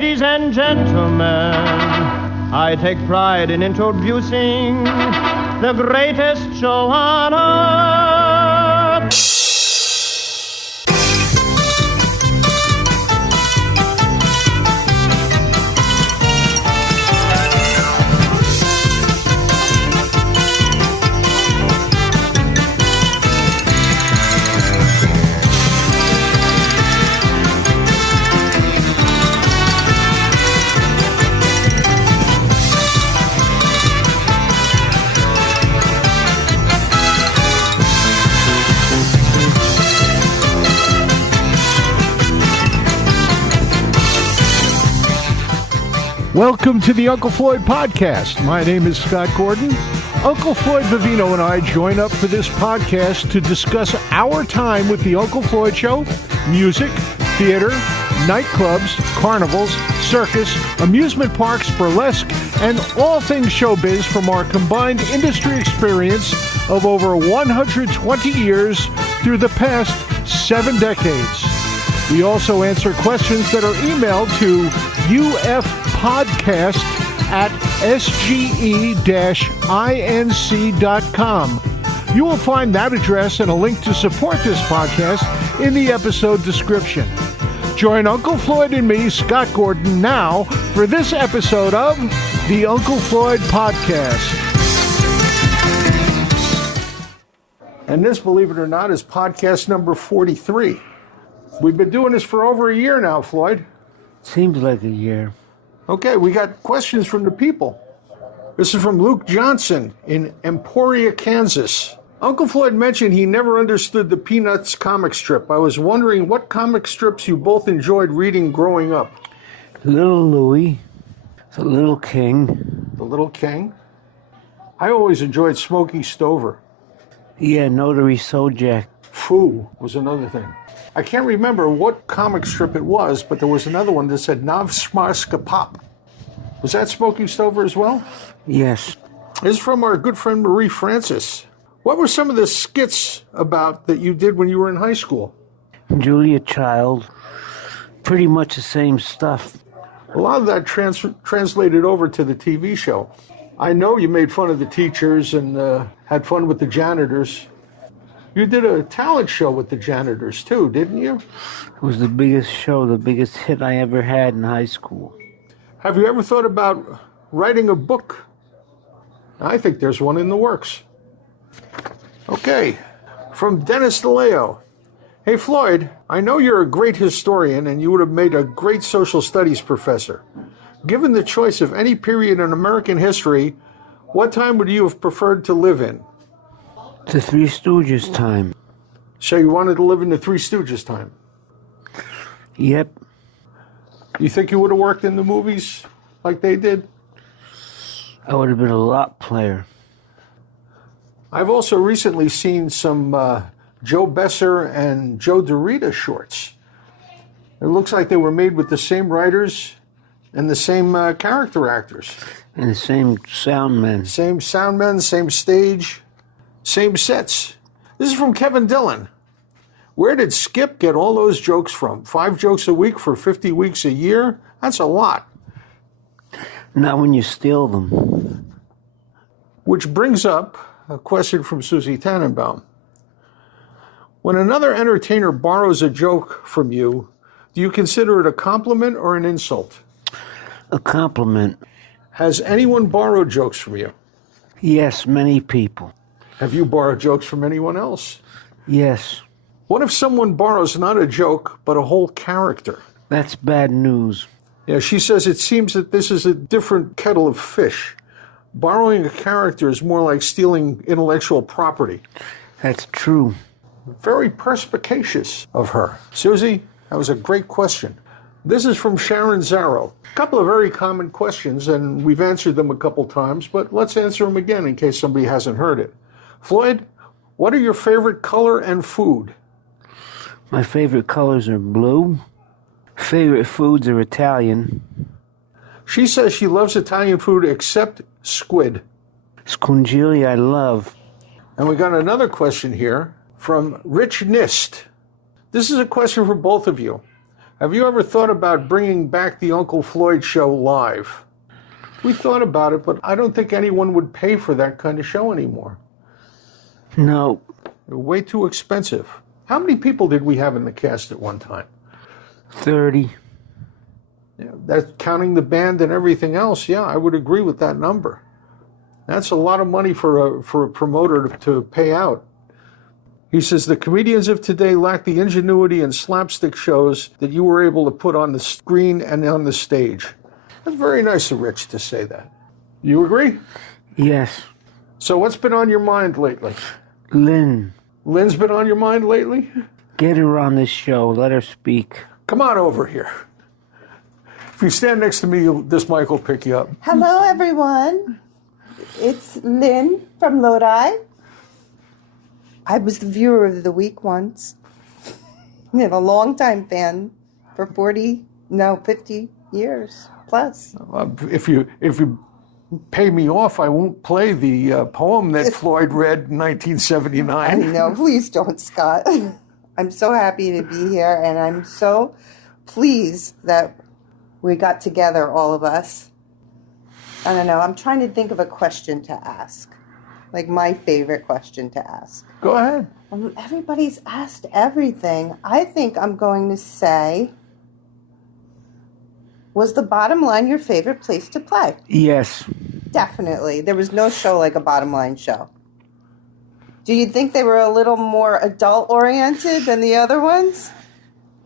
Ladies and gentlemen, I take pride in introducing the greatest show on earth. Welcome to the Uncle Floyd podcast. My name is Scott Gordon. Uncle Floyd Vivino and I join up for this podcast to discuss our time with the Uncle Floyd Show, music, theater, nightclubs, carnivals, circus, amusement parks, burlesque, and all things showbiz from our combined industry experience of over 120 years through the past 7 decades. We also answer questions that are emailed to ufpodcast@sge-inc.com. You will find that address and a link to support this podcast in the episode description. Join Uncle Floyd and me, Scott Gordon, now for this episode of the Uncle Floyd Podcast. And this, believe it or not, is podcast number 43. We've been doing this for over a year now, Floyd. Seems like a year. Okay, we got questions from the people. This is from Luke Johnson in Emporia, Kansas. Uncle Floyd mentioned he never understood the Peanuts comic strip. I was wondering what comic strips you both enjoyed reading growing up. Little Louie, The Little King. The Little King. I always enjoyed Smokey Stover. Yeah, Notary Sojak. Foo was another thing. I can't remember what comic strip it was, but there was another one that said Novsmarska Pop. Was that Smokey Stover as well? Yes. This is from our good friend Marie Francis. What were some of the skits about that you did when you were in high school? Julia Child. Pretty much the same stuff. A lot of that translated over to the TV show. I know you made fun of the teachers and had fun with the janitors. You did a talent show with the janitors, too, didn't you? It was the biggest show, the biggest hit I ever had in high school. Have you ever thought about writing a book? I think there's one in the works. Okay, from Dennis DeLeo. Hey, Floyd, I know you're a great historian and you would have made a great social studies professor. Given the choice of any period in American history, what time would you have preferred to live in? The Three Stooges time. So you wanted to live in the Three Stooges time? Yep. You think you would have worked in the movies like they did? I would have been a lot player. I've also recently seen some Joe Besser and Joe DeRita shorts. It looks like they were made with the same writers and the same character actors. And the same sound men. Same sound men, same stage. Same sets. This is from Kevin Dillon. Where did Skip get all those jokes from? 5 jokes a week for 50 weeks a year? That's a lot. Not when you steal them. Which brings up a question from Susie Tannenbaum. When another entertainer borrows a joke from you, do you consider it a compliment or an insult? A compliment. Has anyone borrowed jokes from you? Yes, many people. Have you borrowed jokes from anyone else? Yes. What if someone borrows not a joke, but a whole character? That's bad news. Yeah, she says it seems that this is a different kettle of fish. Borrowing a character is more like stealing intellectual property. That's true. Very perspicacious of her. Susie, that was a great question. This is from Sharon Zarrow. A couple of very common questions, and we've answered them a couple times, but let's answer them again in case somebody hasn't heard it. Floyd, what are your favorite color and food? My favorite colors are blue. Favorite foods are Italian. She says she loves Italian food except squid. Scungili I love. And we got another question here from Rich Nist. This is a question for both of you. Have you ever thought about bringing back the Uncle Floyd show live? We thought about it, but I don't think anyone would pay for that kind of show anymore. No. They're way too expensive. How many people did we have in the cast at one time? 30. Yeah, that's counting the band and everything else. Yeah, I would agree with that number. That's a lot of money for a promoter to pay out. He says, the comedians of today lack the ingenuity and slapstick shows that you were able to put on the screen and on the stage. That's very nice of Rich to say that. You agree? Yes. So what's been on your mind lately? Lynn. Lynn's been on your mind lately? Get her on this show. Let her speak. Come on over here. If you stand next to me, this mic will pick you up. Hello, everyone. It's Lynn from Lodi. I was the viewer of the week once. And a long-time fan for 50 years plus. If you pay me off, I won't play the poem that Floyd read in 1979. I know. Please don't, Scott. I'm so happy to be here, and I'm so pleased that we got together, all of us. I don't know. I'm trying to think of a question to ask. Like my favorite question to ask. Go ahead. Everybody's asked everything. I think I'm going to say, was the Bottom Line your favorite place to play? Yes. Definitely. There was no show like a Bottom Line show. Do you think they were a little more adult-oriented than the other ones?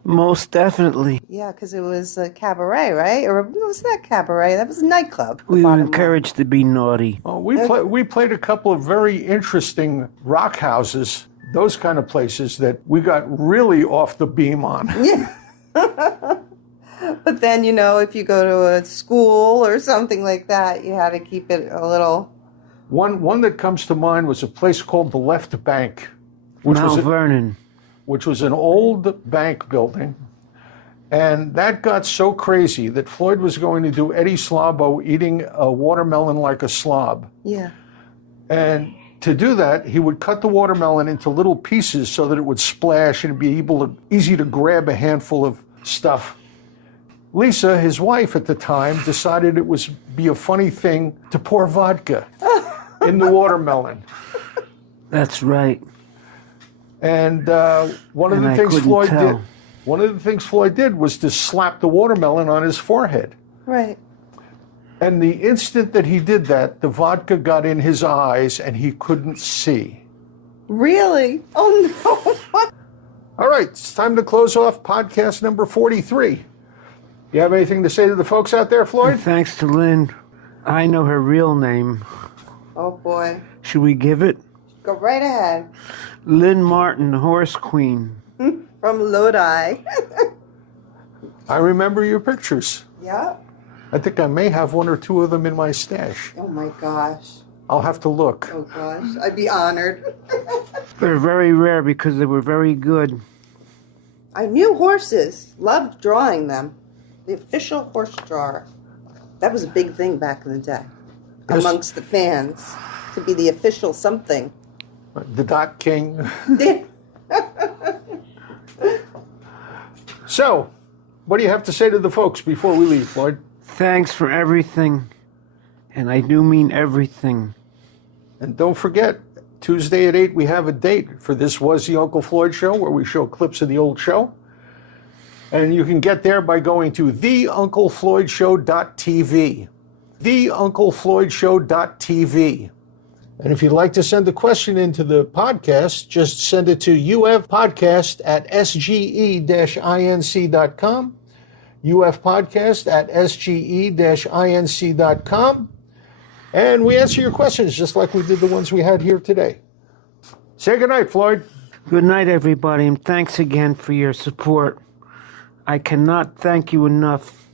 Most definitely. Yeah, because it was a cabaret, right? Or was that cabaret? That was a nightclub. We were encouraged to be naughty. Oh, we played a couple of very interesting rock houses, those kind of places that we got really off the beam on. Yeah. But then, if you go to a school or something like that, you had to keep it a little... One that comes to mind was a place called the Left Bank. Mount Vernon. Which was an old bank building. And that got so crazy that Floyd was going to do Eddie Slabo eating a watermelon like a slob. Yeah. And to do that, he would cut the watermelon into little pieces so that it would splash and be easy to grab a handful of stuff. Lisa, his wife at the time, decided it would be a funny thing to pour vodka in the watermelon. That's right. And one of the things Floyd did was to slap the watermelon on his forehead. Right. And the instant that he did that, the vodka got in his eyes and he couldn't see. Really? Oh, no. All right, it's time to close off podcast number 43. You have anything to say to the folks out there, Floyd? Thanks to Lynn. I know her real name. Oh, boy. Should we give it? Go right ahead. Lynn Martin, Horse Queen. From Lodi. I remember your pictures. Yeah. I think I may have one or two of them in my stash. Oh, my gosh. I'll have to look. Oh, gosh. I'd be honored. They're very rare because they were very good. I knew horses. Loved drawing them. The official horse drawer. That was a big thing back in the day. Yes. Amongst the fans. To be the official something. The Dot King. So, what do you have to say to the folks before we leave, Floyd? Thanks for everything. And I do mean everything. And don't forget, Tuesday at 8, we have a date for This Was the Uncle Floyd Show, where we show clips of the old show. And you can get there by going to theunclefloydshow.tv. theunclefloydshow.tv. And if you'd like to send a question into the podcast, just send it to ufpodcast@sge-inc.com, ufpodcast@sge-inc.com, and we answer your questions just like we did the ones we had here today. Say goodnight, Floyd. Good night, everybody, and thanks again for your support. I cannot thank you enough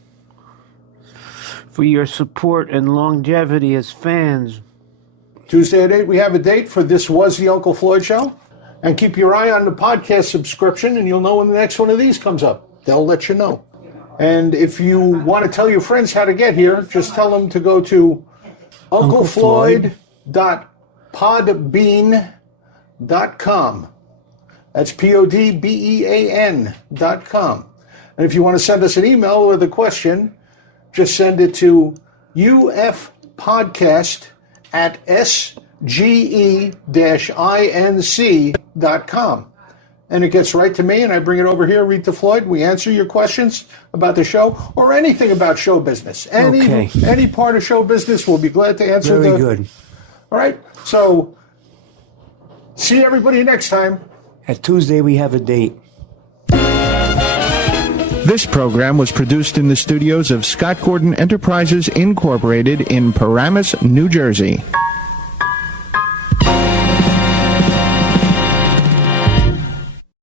for your support and longevity as fans. Tuesday at 8, we have a date for This Was the Uncle Floyd Show. And keep your eye on the podcast subscription, and you'll know when the next one of these comes up. They'll let you know. And if you want to tell your friends how to get here, just tell them to go to unclefloyd.podbean.com. That's PODBEAN.com. And if you want to send us an email with a question, just send it to ufpodcast@sge-inc.com. And it gets right to me, and I bring it over here, read to Floyd. We answer your questions about the show or anything about show business. Any part of show business, we'll be glad to answer. Very good. All right. So, see everybody next time. At Tuesday, we have a date. This program was produced in the studios of Scott Gordon Enterprises, Incorporated in Paramus, New Jersey.